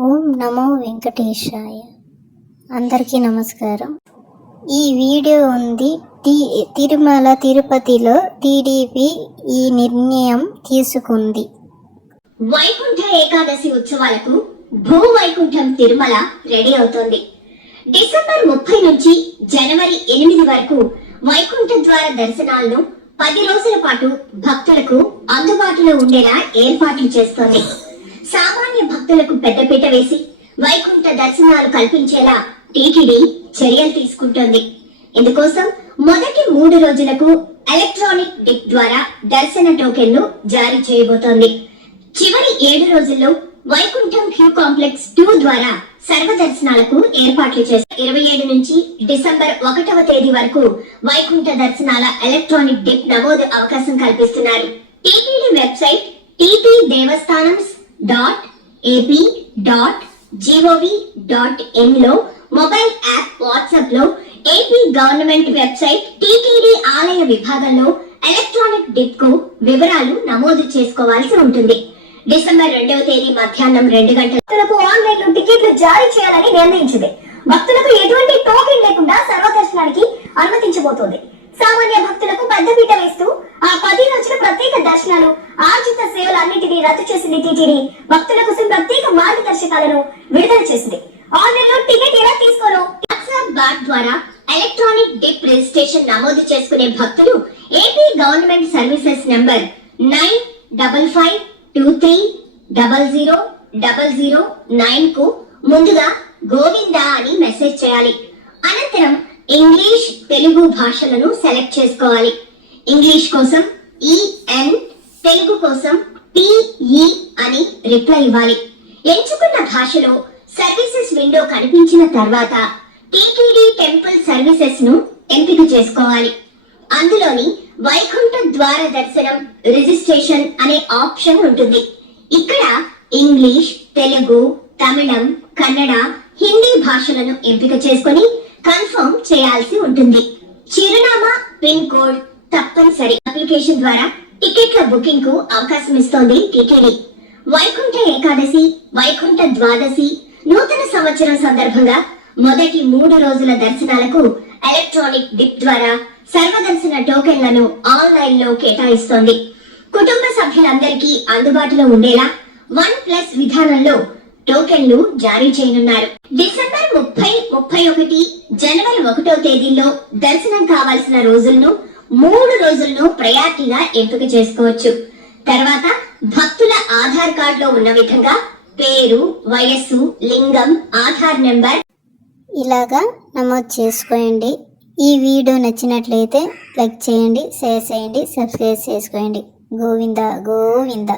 ఓం నమో వెంకటేశాయ. అందరికీ నమస్కారం. ఈ వీడియో ఉంది తిరుమల తిరుపతిలో టీడీపీ ఈ నిర్ణయం తీసుకుంది. వైకుంఠ ఏకాదశి ఉత్సవాలకు భూ వైకుంఠం తిరుమల రెడీ అవుతోంది. డిసెంబర్ 30 నుంచి జనవరి 8 వరకు వైకుంఠ ద్వార దర్శనాలను 10 రోజుల పాటు భక్తులకు అందుబాటులో ఉండేలా ఏర్పాట్లు చేస్తోంది. సామాన్య భక్తులకు పెద్దపీట వేసి వైకుంఠ దర్శనాలు కల్పించేలా టీటీడీ చర్యలు తీసుకుంటోంది. ఇందుకోసం మొదటి 3 రోజులకు ఎలక్ట్రానిక్ డిప్ ద్వారా దర్శన టోకెన్లు జారీ చేయబోతోంది. చివరి 7 రోజుల్లో వైకుంఠం క్యూ కాంప్లెక్స్ 2 ద్వారా సర్వదర్శనాలకు ఏర్పాట్లు చేస్తారు. 27 నుంచి డిసెంబర్ 1వ తేదీ వరకు వైకుంఠ దర్శనాల ఎలక్ట్రానిక్ డిప్ నమోదు అవకాశం కల్పిస్తున్నారు. టీటీడీ వెబ్సైట్ tpdevastanams.ap.gov.in లో, మొబైల్ యాప్ వాట్సాప్ లో, ఏపీ గవర్నమెంట్ వెబ్సైట్ టీటీడీ ఆలయ విభాగంలో ఎలక్ట్రానిక్ డిప్ కు వివరాలు నమోదు చేసుకోవాల్సి ఉంటుంది. డిసెంబర్ 2వ తేదీ మధ్యాహ్నం 2 గంటలకు ఆన్లైన్ లో టికెట్లు జారీ చేయాలని నిర్ణయించింది. భక్తులకు ఎటువంటి టోకెన్ లేకుండా సర్వదర్శనానికి అనుమతించబోతోంది. సామాన్య భక్తులకు పెద్దపీట వేస్తూ ఆ 10 రోజుల ప్రత్యేక దర్శనాలు, ఆర్జిత సేవలన్నింటినీ రద్దు చేసింది టీటీడీ. భక్తుల కోసం ప్రత్యేక మార్గదర్శకాలను విడుదల చేసింది. ఆన్లైన్ లో టికెట్ ఎలా తీసుకోవాలో వాట్సాప్ బాట్ ద్వారా ఎలక్ట్రానిక్ డిప్ రిజిస్ట్రేషన్ నమోదు చేసుకునే భక్తులు ఏపీ గవర్నమెంట్ సర్వీసెస్ నంబర్ 9553000009 కు ముందుగా గోవిందా అని మెసేజ్ చేయాలి. అనంతరం ఇంగ్లీష్, తెలుగు భాషలను సెలెక్ట్ చేసుకోవాలి. ఇంగ్లీష్ కోసం ఈఎన్, తెలుగు కోసం పిఈ అని రిప్లై ఇవ్వాలి. ఎంచుకున్న భాషలో సర్వీసెస్ విండో కనిపించిన తర్వాత టీటీడీ టెంపుల్ సర్వీసెస్ ను ఎంపిక చేసుకోవాలి. అందులోని వైకుంఠ ద్వార దర్శనం రిజిస్ట్రేషన్ అనే ఆప్షన్ ఉంటుంది. ఇక్కడ ఇంగ్లీష్, తెలుగు, తమిళం, కన్నడ, హిందీ భాషలను ఎంపిక చేసుకొని కన్ఫర్మ్ చేయాల్సి ఉంటుంది. చిరునామా, పిన్ కోడ్ తప్పనిసరి. అప్లికేషన్ ద్వారా టికెట్ల బుకింగ్ కు అవకాశం ఇస్తోంది టీటీడీ. వైకుంఠ ఏకాదశి, వైకుంఠ ద్వాదశి, నూతన సంవత్సరం సందర్భంగా మొదటి 3 రోజుల దర్శనాలకు ఎలక్ట్రానిక్ డిప్ ద్వారా సర్వదర్శన టోకెన్లను ఆన్లైన్ లో కేటాయిస్తోంది. కుటుంబ సభ్యులందరికీ అందుబాటులో ఉండేలా 1+ విధానంలో టోకెన్లు జారీ చేయనున్నారు. డిసెంబర్ 30, 31, జనవరి 1వ తేదీల్లో దర్శనం కావాల్సిన రోజులను 3 రోజులను ప్రయారిటీగా ఎంపిక చేసుకోవచ్చు. తర్వాత భక్తుల ఆధార్ కార్డులో ఉన్న విధంగా పేరు, వయస్సు, లింగం, ఆధార్ నెంబర్ ఇలాగా నమోదు చేసుకోండి. ఈ వీడియో నచ్చినట్లయితే లైక్ చేయండి, షేర్ చేయండి, సబ్స్క్రైబ్ చేసుకోండి. గోవిందా గోవిందా.